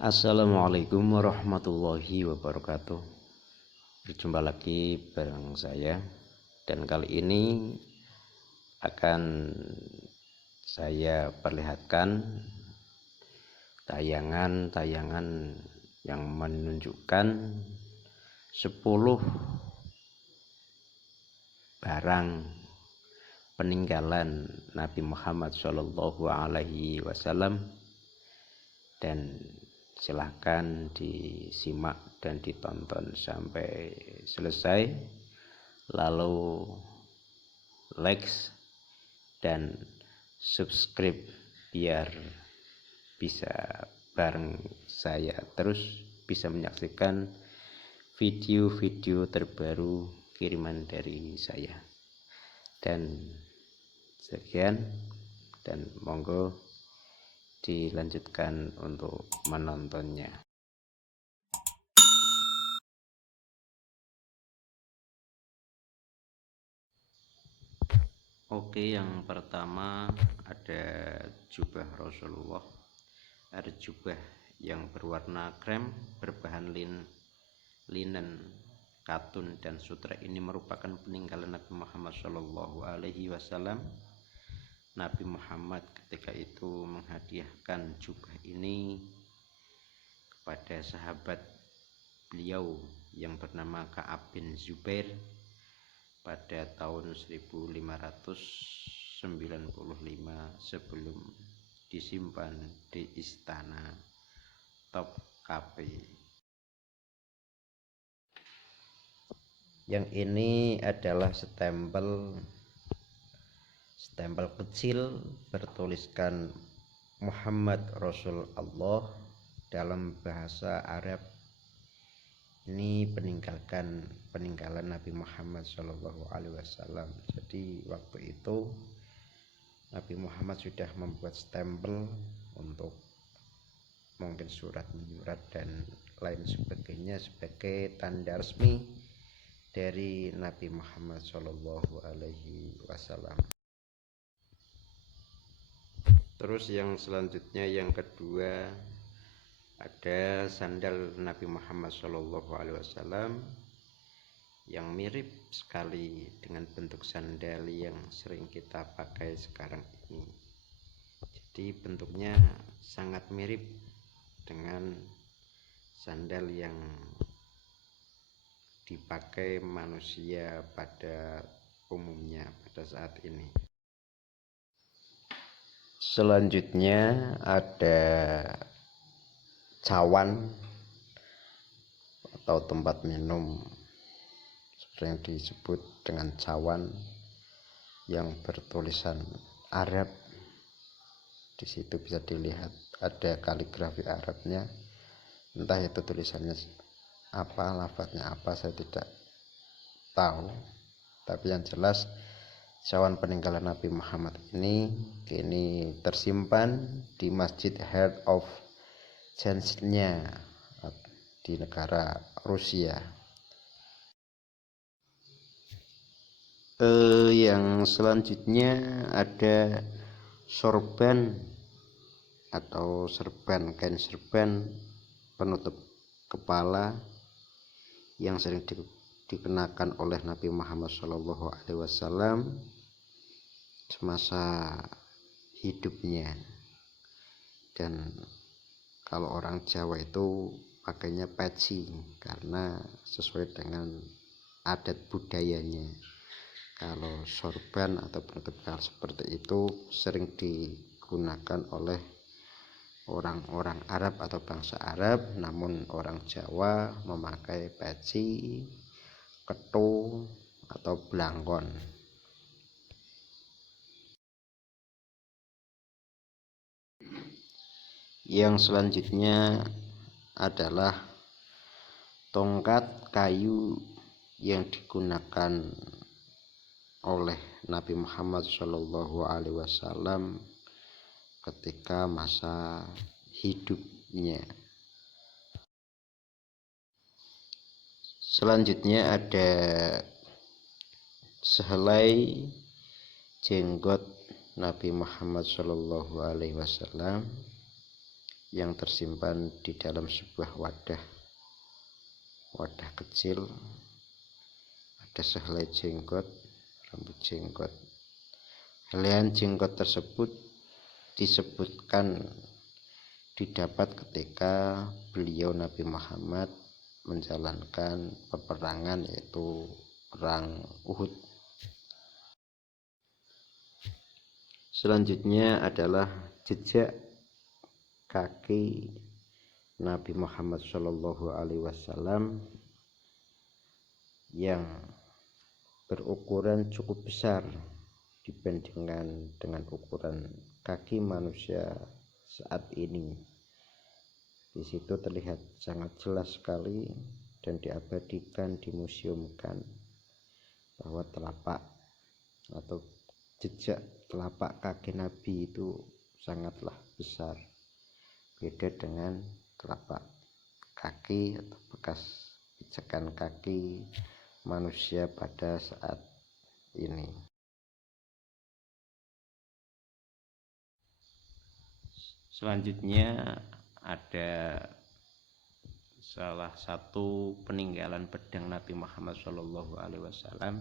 Assalamualaikum warahmatullahi wabarakatuh. Berjumpa lagi bareng saya, dan kali ini akan saya perlihatkan tayangan-tayangan yang menunjukkan 10 barang peninggalan Nabi Muhammad SAW, dan silahkan disimak dan ditonton sampai selesai, lalu like dan subscribe biar bisa bareng saya terus bisa menyaksikan video-video terbaru kiriman dari saya. Dan sekian, dan monggo dilanjutkan untuk menontonnya. Oke, yang pertama ada jubah Rasulullah. Ada jubah yang berwarna krem berbahan linen, katun dan sutra. Ini merupakan peninggalan Nabi Muhammad SAW. Nabi Muhammad ketika itu menghadiahkan jubah ini kepada sahabat beliau yang bernama Ka'ab bin Zubair pada tahun 1595 sebelum disimpan di istana Topkapi. Yang ini adalah stempel kecil bertuliskan Muhammad Rasul Allah dalam bahasa Arab. Ini peninggalan Nabi Muhammad SAW. Jadi waktu itu Nabi Muhammad sudah membuat stempel untuk mungkin surat menyurat dan lain sebagainya sebagai tanda resmi dari Nabi Muhammad SAW. Terus yang selanjutnya, yang kedua, ada sandal Nabi Muhammad SAW yang mirip sekali dengan bentuk sandal yang sering kita pakai sekarang ini. Jadi bentuknya sangat mirip dengan sandal yang dipakai manusia pada umumnya pada saat ini. Selanjutnya ada cawan atau tempat minum, sering disebut dengan cawan, yang bertulisan Arab. Di situ bisa dilihat ada kaligrafi Arabnya, entah itu tulisannya apa, lafadznya apa, saya tidak tahu. Tapi yang jelas cawan peninggalan Nabi Muhammad ini kini tersimpan di Masjid Heart of Chechnya di negara Rusia. Yang selanjutnya ada sorban atau serban, kain serban penutup kepala yang sering dikenakan oleh Nabi Muhammad SAW semasa hidupnya. Dan kalau orang Jawa itu pakainya peci karena sesuai dengan adat budayanya. Kalau sorban atau penutup kepala seperti itu sering digunakan oleh orang-orang Arab atau bangsa Arab, namun orang Jawa memakai peci, ketu atau blangkon. Yang selanjutnya adalah tongkat kayu yang digunakan oleh Nabi Muhammad SAW ketika masa hidupnya. Selanjutnya ada sehelai jenggot Nabi Muhammad SAW yang tersimpan di dalam sebuah wadah kecil. Ada sehelai jenggot, rambut jenggot. Helaian jenggot tersebut disebutkan didapat ketika beliau Nabi Muhammad menjalankan peperangan, yaitu perang Uhud. Selanjutnya adalah jejak kaki Nabi Muhammad SAW yang berukuran cukup besar dibandingkan dengan ukuran kaki manusia saat ini. Di situ terlihat sangat jelas sekali dan diabadikan, dimuseumkan bahwa telapak atau jejak telapak kaki Nabi itu sangatlah besar, beda dengan telapak kaki atau bekas pijakan kaki manusia pada saat ini. Selanjutnya ada salah satu peninggalan pedang Nabi Muhammad SAW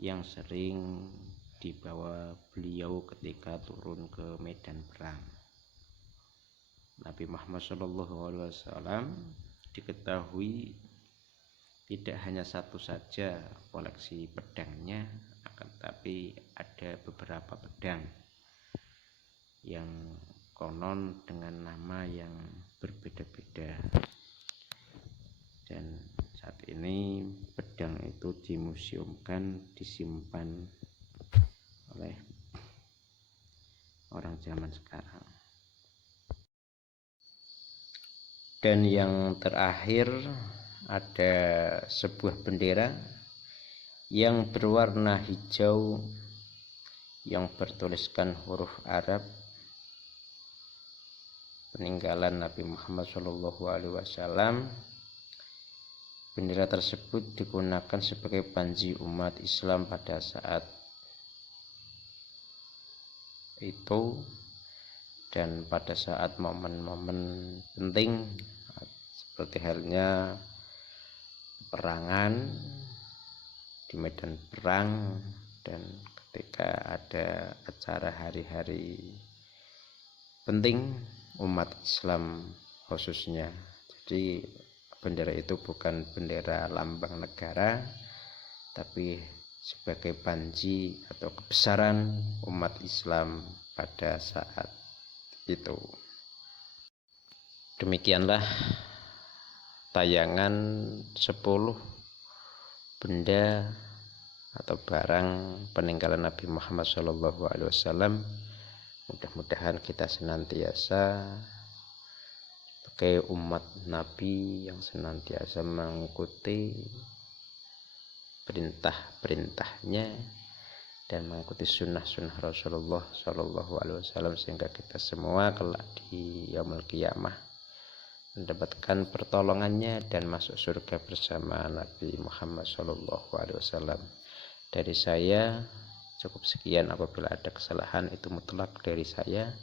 yang sering dibawa beliau ketika turun ke medan perang. Nabi Muhammad SAW diketahui tidak hanya satu saja koleksi pedangnya, akan tetapi ada beberapa pedang yang konon dengan nama yang berbeda-beda. Dan saat ini pedang itu dimuseumkan, disimpan oleh orang zaman sekarang. Dan yang terakhir ada sebuah bendera yang berwarna hijau yang bertuliskan huruf Arab, peninggalan Nabi Muhammad SAW. Bendera tersebut digunakan sebagai panji umat Islam pada saat itu dan pada saat momen-momen penting seperti halnya perangan di medan perang dan ketika ada acara hari-hari penting umat Islam khususnya. Jadi bendera itu bukan bendera lambang negara, tapi sebagai panji atau kebesaran umat Islam pada saat itu. Demikianlah tayangan 10 benda atau barang peninggalan Nabi Muhammad SAW. Mudah-mudahan kita senantiasa sebagai umat Nabi yang senantiasa mengikuti perintah-perintahnya dan mengikuti sunnah-sunnah Rasulullah SAW, sehingga kita semua kelak di yaumul qiyamah mendapatkan pertolongannya dan masuk surga bersama Nabi Muhammad SAW. Dari saya cukup sekian, apabila ada kesalahan itu mutlak dari saya.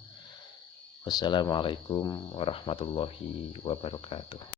Wassalamualaikum warahmatullahi wabarakatuh.